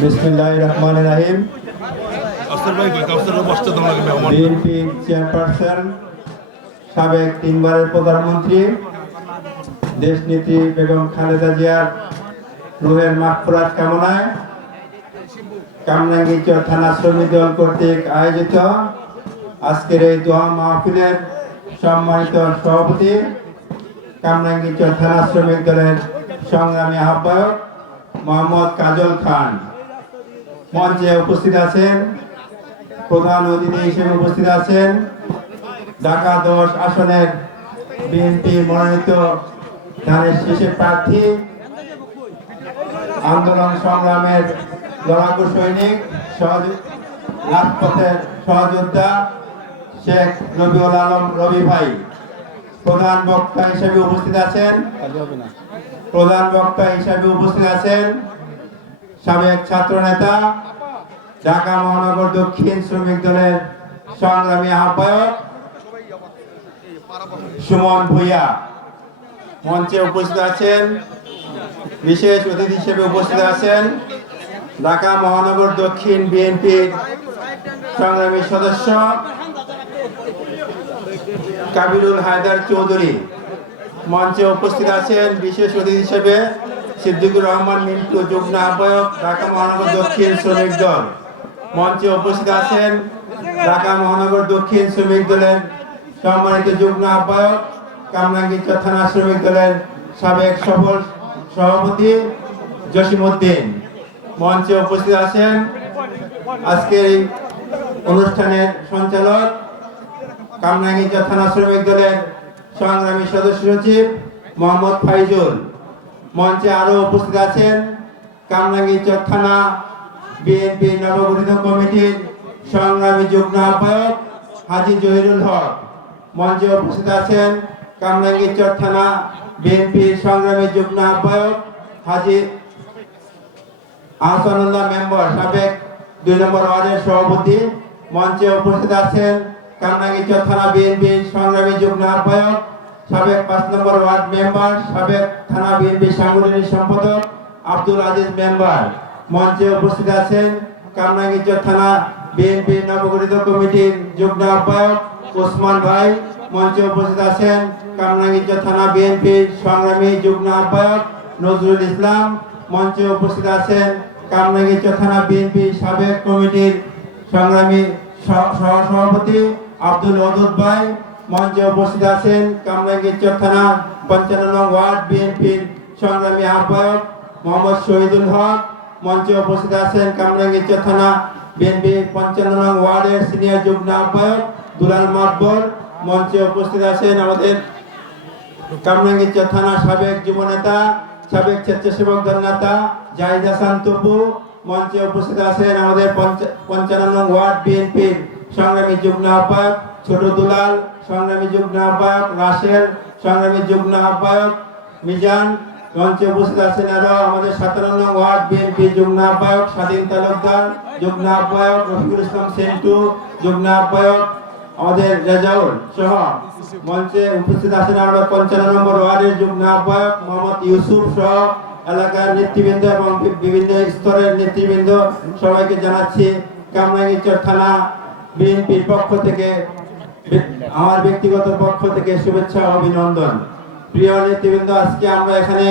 বিসমিল্লাহির রহমানির চেয়ারপারসন, সাবেক তিনবারের প্রধানমন্ত্রী দেশনেত্রী বেগম খালেদা জিয়ার কামনায় কামরাঙ্গীচর থানা শ্রমিক দল কর্তৃক আয়োজিত আজকের এই দোয়া মাহফিলের সম্মানিত সভাপতি কামরাঙ্গীচর থানা শ্রমিক দলের সংগ্রামী আহ্বায়ক মোহাম্মদ কাজল খান। মঞ্চে উপস্থিত আছেন প্রধান অতিথি হিসেবে উপস্থিত আছেন ঢাকা দশ আসনের বিএনপি মনোনীত ধানের শীর্ষে প্রার্থী, আন্দোলন সংগ্রামের লড়াকু সৈনিক রাজপথের সহযোদ্ধা শেখ রবিউল আলম রবি ভাই। প্রধান বক্তা হিসেবে উপস্থিত আছেন প্রধান বক্তা হিসাবে উপস্থিত আছেন সাবেক ছাত্র নেতা ঢাকা মহানগর দক্ষিণ শ্রমিক দলের সংগ্রামী আহ্বায়ক সুমন ভূঁইয়া মঞ্চে উপস্থিত আছেন, বিশেষ অতিথি হিসেবে উপস্থিত আছেন ঢাকা মহানগর দক্ষিণ বিএনপির সংগ্রামী সদস্য কাবিরুল হায়দার চৌধুরী। মঞ্চে উপস্থিত আছেন বিশেষ অতিথি হিসেবে সিদ্দিকুর রহমান, মিন্টু, যুগ্ম আহ্বায়ক, ঢাকা মহানগর দক্ষিণ শ্রমিক দল। মঞ্চে উপস্থিত আছেন ঢাকা মহানগর দক্ষিণ শ্রমিক দলের সম্মানিত যুগ্ম আহ্বায়ক কামরাঙ্গীচর থানা শ্রমিক দলের সাবেক সফল সভাপতি জসিমউদ্দিন মঞ্চে উপস্থিত আছেন আজকের এই অনুষ্ঠানের সঞ্চালক কামরাঙ্গীচর থানা শ্রমিক দলের সংগ্রামী সদস্য সচিব মোহাম্মদ ফাইজুল। মঞ্চে আরও উপস্থিত আছেন কামরাঙ্গীচর থানা বিএনপি নবগঠিত কমিটির সংগ্রামী যুগ্ম আহ্বায়ক হাজি জহিরুল হক। মঞ্চে উপস্থিত আছেন কামরাঙ্গীচর থানা বিএনপির সংগ্রামী যুগ্ম আহ্বায়ক হাজি আহসানুল্লাহ মেম্বার সাবেক দুই নম্বর ওয়ার্ডের সভাপতি। মঞ্চে উপস্থিত আছেন কামরাঙ্গীচর থানা বিএনপি সংগ্রামী যুগ্ম আহ্বায়ক, সাবেক পাঁচ নম্বর ওয়ার্ড মেম্বার, সাবেক থানা বিএনপি সাংগঠনিক সম্পাদক আব্দুল আজিজ মেম্বার। মঞ্চে উপস্থিত আছেন কামরাঙ্গীচর থানা বিএনপি নবগঠিত কমিটির যুগ্ম আহ্বায়ক ওসমান ভাই। মঞ্চে উপস্থিত আছেন কামরাঙ্গীচর থানা বিএনপির সংগ্রামী যুগ্ম আহ্বায়ক নজরুল ইসলাম। মঞ্চে উপস্থিত আছেন কামরাঙ্গীচর থানা বিএনপি সাবেক কমিটির সংগ্রামী সহ- সহসভাপতি আব্দুল ওদুদ ভাই, মঞ্চে উপস্থিত আছেন কামরাঙ্গীচর থানা পঞ্চান্ন নং ওয়ার্ড বিএনপির সংগ্রামী আহ্বায়ক মোহাম্মদ শহীদুল হক। মঞ্চে উপস্থিত আছেন কামরাঙ্গীচর থানা বিএনপি পঞ্চান্ন নং ওয়ার্ডের সিনিয়র যুগ্ম আহ্বায়ক দুলাল মাতবর। মঞ্চে উপস্থিত আছেন আমাদের কামরাঙ্গীরচর থানা সাবেক যুবনেতা, সাবেক স্বেচ্ছাসেবক দল নেতা জাহিদ হাসান তপু। মঞ্চে উপস্থিত আছেন আমাদের পঞ্চান্ন ওয়ার্ড বিএনপির সংগ্রামী যুগ্ম আহ্বায়ক ছোট দুলাল, সংগ্রামী যুগ্ম আহ্বায়ক রাশেল সংগ্রামী যুগ্ম আহ্বায়ক মিজান, মঞ্চে উপস্থিত আছেন আরও আমাদের সতেরো নং ওয়ার্ড বিএনপি যুগ্ম আহ্বায়ক স্বাধীন তালুকদার, যুগ্ম আহ্বায়ক রফিকুল ইসলাম সেন্টু, যুগ্ম আহ্বায়ক আমাদের রেজাউল সহ মঞ্চে উপস্থিত আছেন আমরা পঞ্চান্ন নম্বর ওয়ার্ডের যুগ্ম আহ্বায়ক মোহাম্মদ ইউসুফ সহ এলাকার নেতৃবৃন্দ এবং বিভিন্ন স্তরের নেতৃবৃন্দ সবাইকে জানাচ্ছি। কামরাঙ্গীরচর থানা বিএনপির পক্ষ থেকে আমার ব্যক্তিগত পক্ষ থেকে শুভেচ্ছা অভিনন্দন। প্রিয় নেতৃবৃন্দ, আজকে আমরা এখানে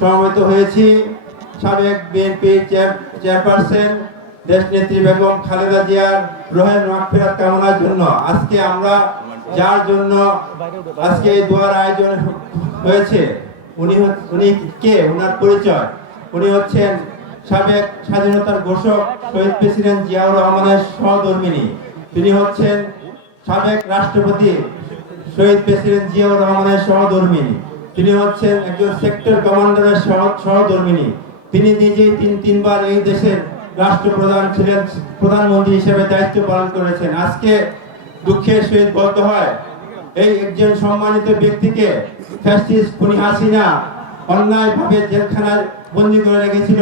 সমবেত হয়েছি সাবেক বিএনপি চেয়ারপারসন দেশ নেত্রী বেগম খালেদা জিয়ার রোহের মাগফিরাত কামনার জন্য। আজকে আমরা যার জন্য আজকে এই দোয়ার আয়োজন হয়েছে, উনি উনি কে? ওনার পরিচয়। উনি হচ্ছেন সাবেক স্বাধীনতার ঘোষক, শহীদ প্রেসিডেন্ট জিয়াউর রহমানের সহধর্মিনী। তিনি হচ্ছেন সাবেক রাষ্ট্রপতি শহীদ প্রেসিডেন্ট জিয়াউর রহমানের সহধর্মিনী তিনি হচ্ছেন একজন সেক্টর কমান্ডারের সহধর্মিনী তিনি নিজেই তিন, তিনবার এই দেশের রাষ্ট্রপ্রধান ছিলেন, প্রধানমন্ত্রী হিসেবে দায়িত্ব পালন করেছেন। আজকে দুঃখের সহিত বলতে হয়, এই একজন সম্মানিত ব্যক্তিকে ফ্যাসিস্ট খুনি হাসিনা অন্যায়ভাবে জেলখানায় বন্দি করে রেখেছিল।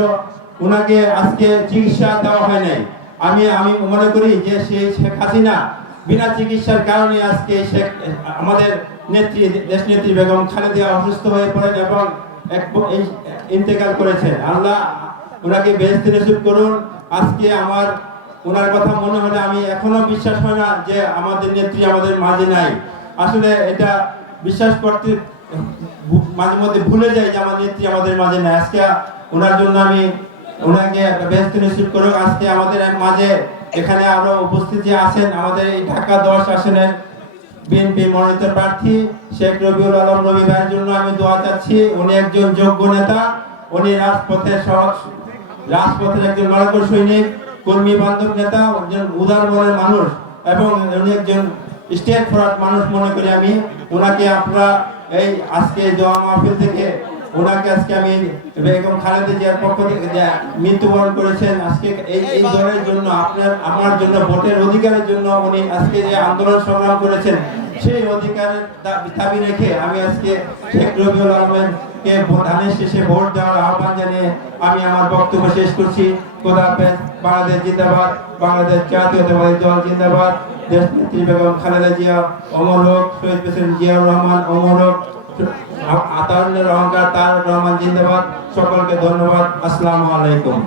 ওনাকে আজকে চিকিৎসা দেওয়া হয় নাই। আমি আমি মনে করি যে সেই শেখ হাসিনা বিনা চিকিৎসার কারণে আজকে শেখ, আমাদের নেত্রী, দেশ নেত্রী বেগম খালেদা অসুস্থ হয়ে পড়েন এবং এক ইন্তেকাল করেছেন। আল্লাহ ওনাকে বেস্ট রিসিভ করুন। আজকে আমার, ওনার কথা মনে হলে আমি এখনও বিশ্বাস হয় না যে আমাদের নেত্রী আমাদের মাঝে নাই। আসলে এটা বিশ্বাস করতে, মাঝে মধ্যে ভুলে যাই যে আমার নেত্রী আমাদের মাঝে নাই। আজকে ওনার জন্য আমি ওনাকে ব্যস্ত রিসিভ করুক। আজকে আমাদের মাঝে এখানে আরও উপস্থিত যে আছেন, আমাদের এই ঢাকা দশ আসনের বিএনপি মনোনীত প্রার্থী শেখ রবিউল আলম, রবি ভাইয়ের জন্য আমি দোয়া চাচ্ছি। উনি একজন যোগ্য নেতা, উনি রাজপথের সহজ রাজপথের একজন লড়াকু সৈনিক, কর্মী বান্ধব নেতা, একজন উদার মনের মানুষ এবং উনি একজন স্টেট ফরওয়ার্ড মানুষ মনে করি আমি। ওনাকে আপনারা এই আজকে দোয়া মাহফিল থেকে ওনাকে আজকে আমি বেগম খালেদা জিয়ার পক্ষ থেকে মৃত্যুবরণ করেছেন, আজকে এই এই দলের জন্য, আপনার, আমার জন্য, ভোটের অধিকারের জন্য উনি আজকে যে আন্দোলন সংগ্রাম করেছেন, সেই অধিকারের দাবি রেখে আমি আজকে শেখ রবিউল আলমের কে ধানের শেষে ভোট দেওয়ার আহ্বান জানিয়ে আমি আমার বক্তব্য শেষ করছি। খোদা হাফেজ, বাংলাদেশ জিন্দাবাদ, বাংলাদেশ জাতীয়তাবাদী দল জিন্দাবাদ। দেশ নেত্রী বেগম খালেদা জিয়া, অমর হোক, শহীদ প্রেসিডেন্ট জিয়াউর রহমান, অমর হোক। আতাউল্লাহ রহমান তার রহমান জিন্দাবাদ। সকলকে ধন্যবাদ। আসসালামু আলাইকুম।